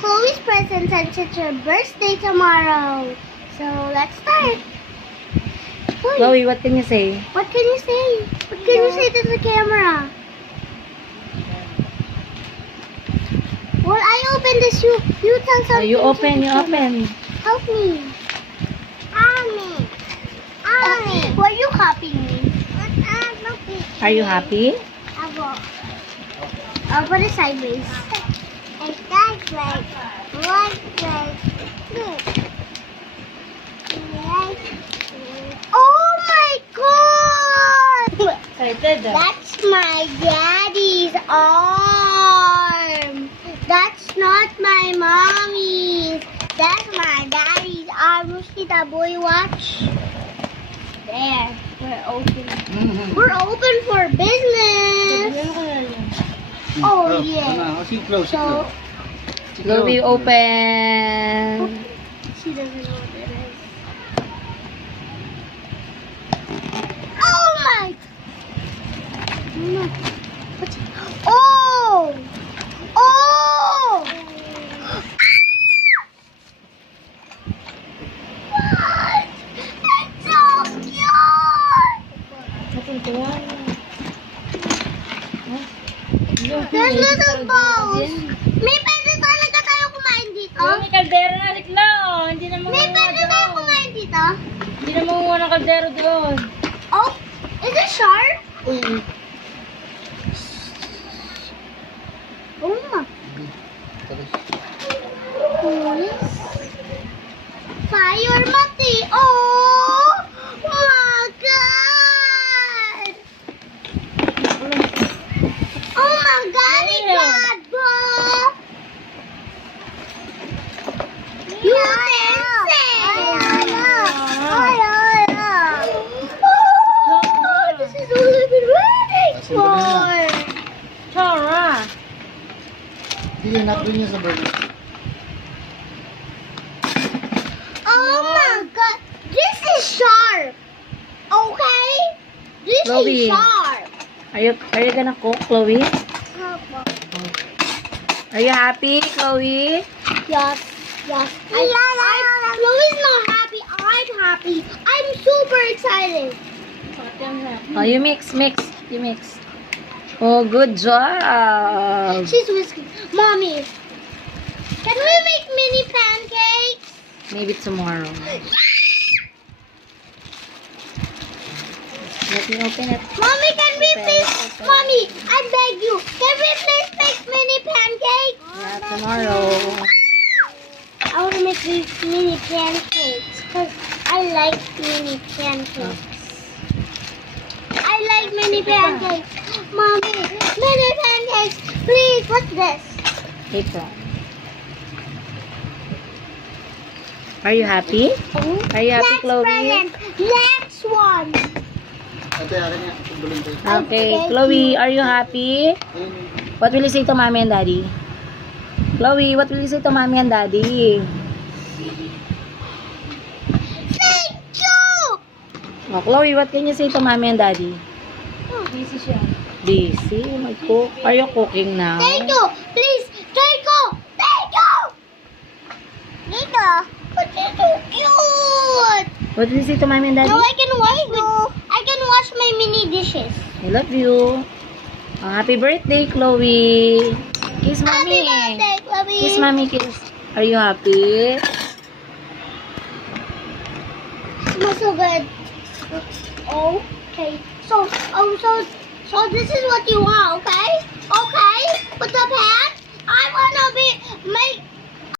Chloe's present since it's her birthday tomorrow. So let's start. Chloe, what can you say? What can you say? What can you say to the camera? Well, I open this. You tell something. You to open, the you camera. open. Help me. Why are you copying me? Are you happy? I'll put it sideways. And that's like one like this. Oh my god! Excited. That's my daddy's arm. That's not my mommy's. That's my daddy's arm. You see that boy watch? There. We're open. We're open for business. Oh yeah. So Chloe, open. she doesn't know what it is. Oh my! Oh! Oh! What? It's so cute! There's little balls. May pwede talaga tayo kumain dito? May kaldero na, Liklo. Hindi na May pwede tayo kumain dito? Hindi na makuha ng kaldero doon. Oh, is it sharp? Oh my. Police. Fire mati. Oh my god. Oh my god, God, bro. You Oh, this is all I've been waiting for. Tara. Hindi, nakbili niya sa burger. Oh my god, this is sharp. Okay, this Chloe. is sharp. Are you gonna cook, Chloe? Are you happy, Chloe? Yes, yes. Chloe's not happy. I'm happy. I'm super excited. Oh, you mix. You mix. Oh, good job. She's whisking. Mommy, can we make mini pancakes? Maybe tomorrow. Let me open it. Mommy, can we please? Mommy, I beg you. Can we please make mini pancakes? Yeah, tomorrow. I want to make these mini pancakes because I like mini pancakes. I like mini pancakes. Mommy, mini pancakes. Please, what's this? April. Are you happy? Are you happy, Next Chloe? present. Next one. Ate, akin niya. Tunggulan tayo. Okay, Chloe, are you happy? What will you say to mommy and daddy? Chloe, what will you say to mommy and daddy? Thank you. Oh, Chloe, what can you say to mommy and daddy? Busy siya. Busy? Oh my cook. Are you cooking now? Thank you. Please, thank you. Thank you. Nito, but it's so cute. What will you say to mommy and daddy? Now I can wash my mini dishes. I love you. Oh, happy birthday, Chloe. Kiss mommy. Happy birthday, Chloe. Kiss mommy, kiss. Are you happy? Smells so good. Okay. So this is what you want, okay?